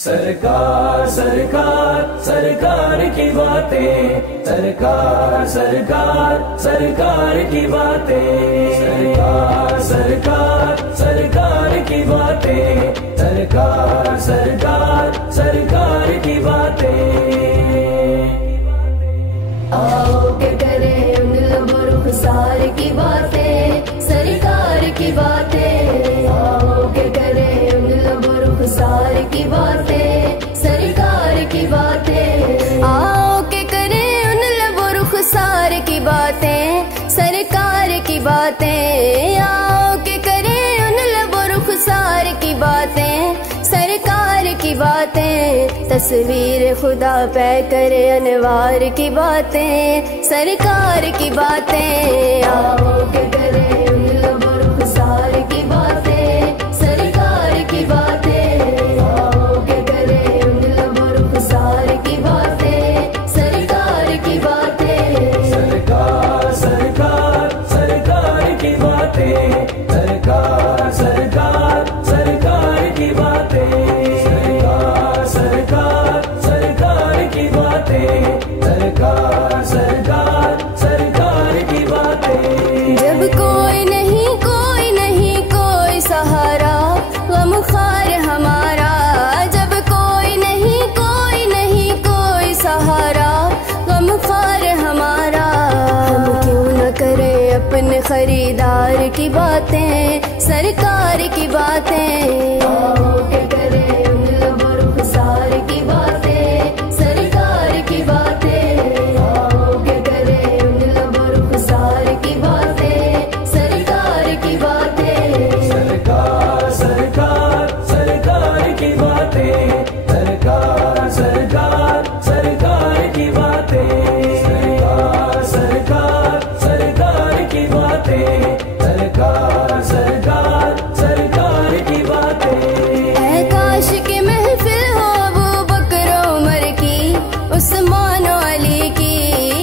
सरकार सरकार सरकार की बातें, सरकार सरकार सरकार की बातें, सरकार सरकार सरकार की बातें, सरकार सरकार सरकार की बातें। आओ के करें उन लबो रुखसार की बातें, सरकार की बातें। आओ के करें उन लबो रुखसार की बातें, सरकार की बातें। आओ के करें उन लबो रुखसार की बातें, सरकार की बातें। आओ के करें उन लबो रुखसार की बातें, सरकार की बातें। तस्वीर खुदा पे करे अनवार की बातें, सरकार की बातें। आओ के करें उन लबो रुखसार की बातें, सरकार की बातें। आओ के करें उन लबो रुखसार की बातें, सरकार की बातें। सरकार सरकार सरकार की बातें, सरकार सरकार सरकार की बातें, सरकार सरकार सरकार की बातें, सरकार सरकार सरकार की बातें। जब कोई नहीं कोई सहारा, गमख्वार हमारा। जब कोई नहीं कोई सहारा, गमख्वार हमारा। हम क्यों न करें अपने खरीदार की बातें, सरकार की बातें। आओ के करें उन लबो रुखसार की बातें, सरकार की बातें। आओ के करें उन लबो रुखसार की बातें, सरकार की बातें। सरकार सरकार सरकार की बातें, सरकार सरकार सरकार की बातें, सरकार सरकार सरकार की बातें, सरकार सरकार सरकार की बातें। ऐ काश के महफिल हो अबू बकर उमर की, उस्मान अली की।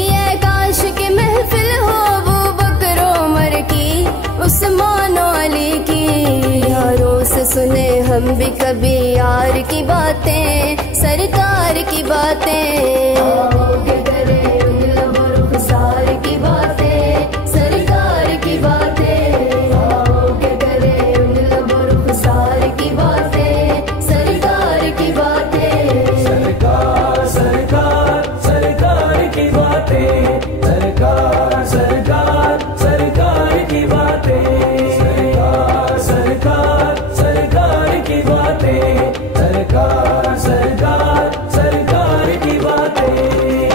ऐ काश के महफिल हो अबू बकर उमर की, उस्मान अली की। यारों से सुने हम भी कभी यार की बातें, सरकार की बातें। आओ के करें उन लबो रुखसार की बातें, सरकार की बातें। आओ के करें उन लबो रुखसार की बातें, सरकार की बातें। सरकार सरकार सरकार की बातें, सरकार सरकार सरकार की बातें, सरकार सरकार सरकार की बातें, सरकार सरकार सरकार की बातें।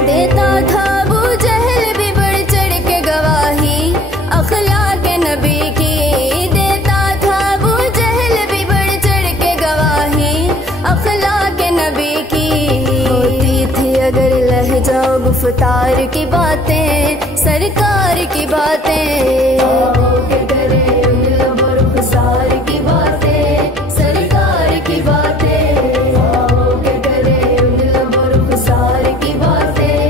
देता था अबू जहल भी बढ़ चढ़ के गवाही, अखलाक नबी की। देता था अबू जहल भी बढ़ चढ़ के गवाही, अखलाक नबी की। होती थी अगर लहजा गुफ्तार की बातें, सरकार की बातें। आओ के करें उन लबो रुखसार की बातें, सरकार की बातें। आओ के करें उन लबो रुखसार की बातें,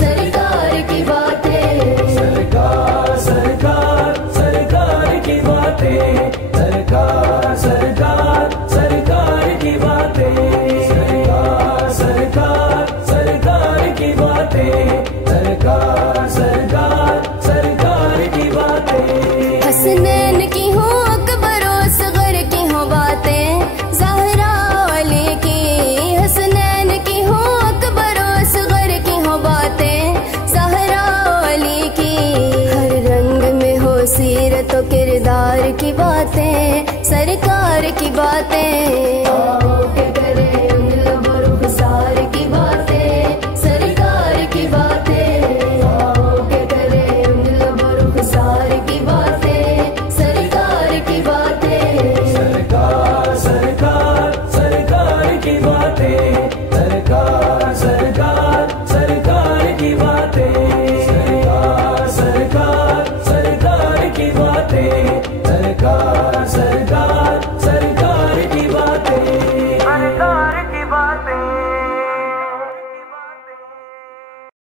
सरकार की बातें। सरकार सरकार सरकार की बातें, सरकार सरकार सरकार की बातें, सरकार सरकार सरकार की बातें, सरकार सरकार सरकार की बातें। हसनैन की हो अकबर असगर की हो बातें, ज़हरा अली की। हसनैन की हो अकबर असगर की हो बातें, ज़हरा अली की। हर रंग में हो सीरत व किरदार की बातें, सरकार की बातें।